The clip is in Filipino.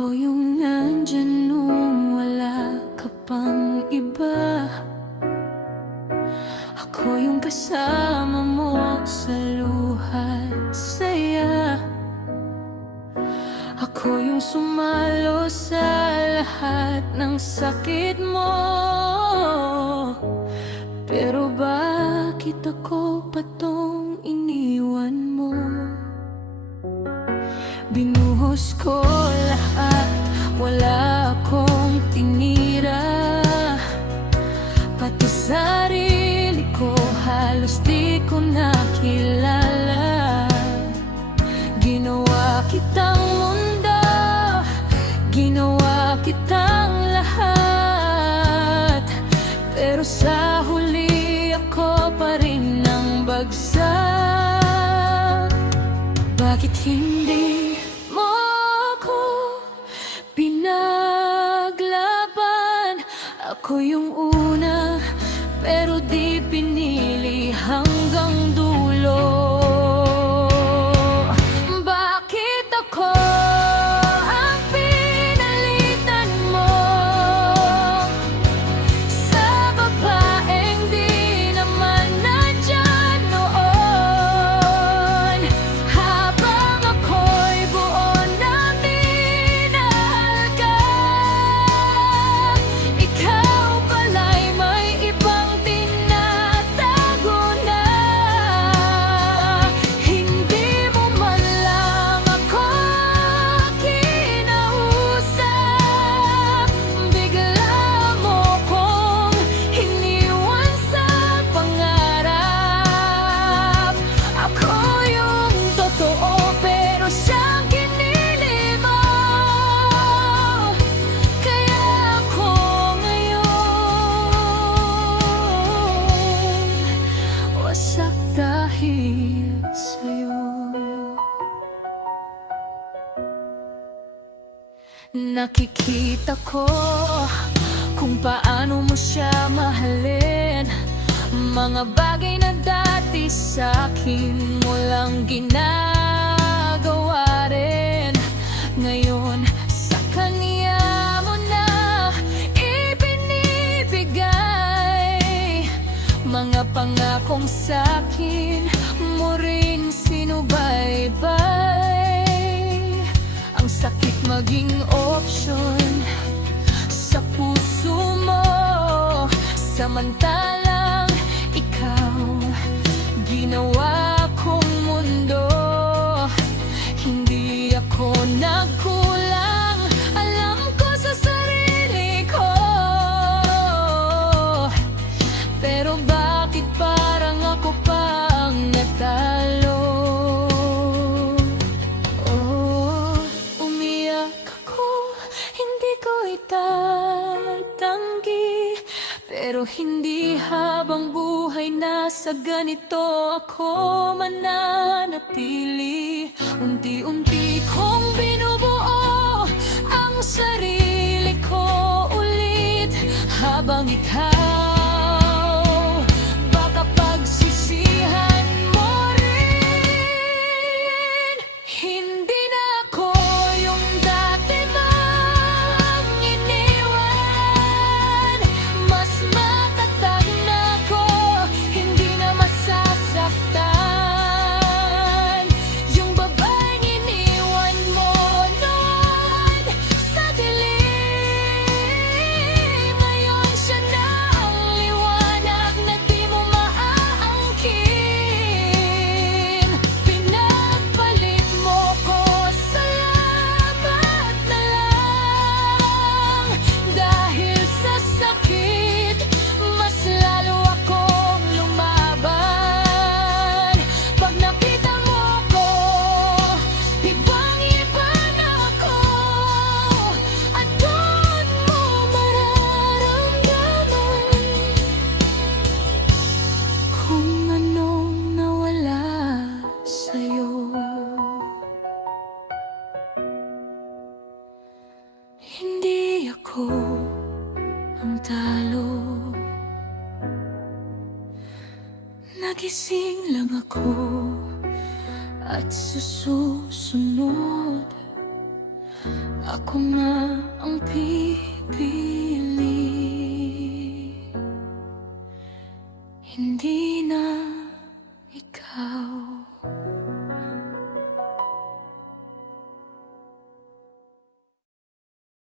Ako yung nandyan nung wala ka pang iba. Ako yung kasama mo sa luha't saya. Ako yung sumalo sa lahat ng sakit mo. Pero bakit ako pa tong iniwan mo? Binuhos ko lahat, wala akong tinira. Pati sarili ko halos di ko nakilala. Ginawa kitang mundo, ginawa kitang lahat. Pero sa huli ako pa rin ang bagsak. Bakit hindi mo ako pinaglaban? Ako yung una, pero di pinili hanggang dulo. Bakit ako ang pinalitan mo sa babaeng di naman nandyan noon? Habang ako'y buo na minahal ka, ikaw pala'y may ibang tinatago na. Hindi mo man lang ako kinausap, bigla mo kong iniwan sa pangarap. Ako yung totoo pero siyang kinili mo. Kaya ako ngayon wasak dahil sa'yo. Nakikita ko kung paano mo siya mahalin. Mga bagay na dati sa'kin mo lang ginagawa rin. Ngayon sa kanya mo na ibinibigay. Mga pangakong sa'kin mo rin sinubaybay. Ang sakit maging opsyon sa puso mo, samantalang ikaw ginawa kong mundo. Hindi ako nagkulang, alam ko sa sarili ko. Pero bakit parang ako pa ang natalo? Oh, umiyak ako, hindi ko itatanggi. Pero hindi habang buhay na sa ganito ako mananatili. Unti-unti kong binubuo ang sarili ko ulit. Habang ikaw baka pagsisihan mo rin. Hindi na ako yung dati mong iniwan. Mas matatag na ako, hindi na masasaktan. Yung babaeng iniwan mo noon sa dilim, ngayon siya na ang liwanag na di mo maaangkin. Pinagpalit mo ko sa labat na lang. Dahil sa sakit, mas lalo akong lumaban. Pag nakita mo ko, ibang-iba na ako. At doon mo mararamdaman kung anong nawala sa'yo. Hindi ako ang talo, nagising lang ako at susunod. ako na ang pipili. Hindi na